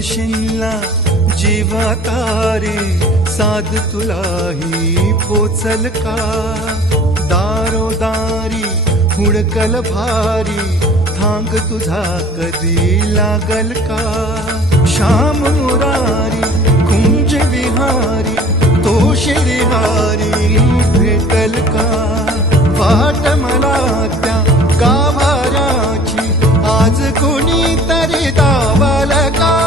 म्हणशीला जीवा तारे साध तुलाही पोचल का दारोदारी हुडकल भारी थांग तुझा कधी लागल का श्याम मुरारी कुंज विहारी तो श्रीहारी भेटल का वाट मला त्या गाभाऱ्याची आज कोणी तरी दावाल का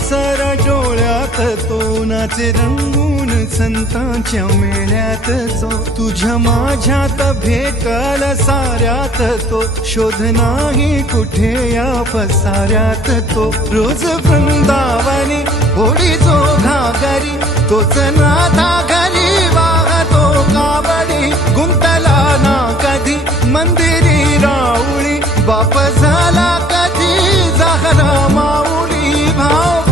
सर डोळ्यात तो नाचे रंगून संतांच्या मेळ्यात जो तुझ्या माझ्यात भेटल साऱ्यात तो शोध नाही कुठे या पसाऱ्यात तो रोज वृंदावनी होडी जो घागरी तोच नाथा घरी वाहतो कावडी गुंतला ना कधी मंदिरी राऊळी बाप झाला कधी जाहरा माऊली भाव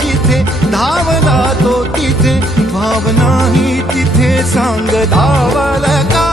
जिथे धावला तो तिथे भावना ही तिथे सांग धावल का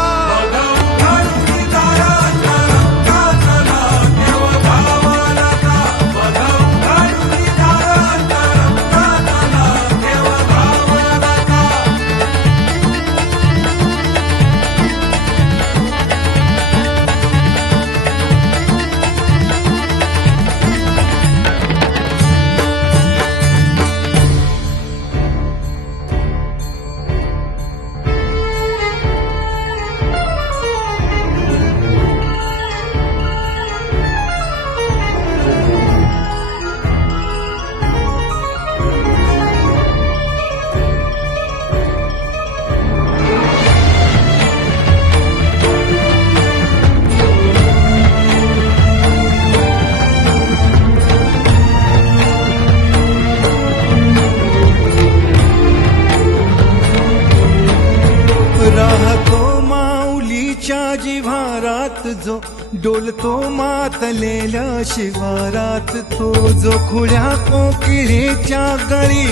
राहतो माऊलीच्या जिव्हारात जो डोलतो मातलेल्या शिवारात तो जो खुल्या कोकिळेच्या गळी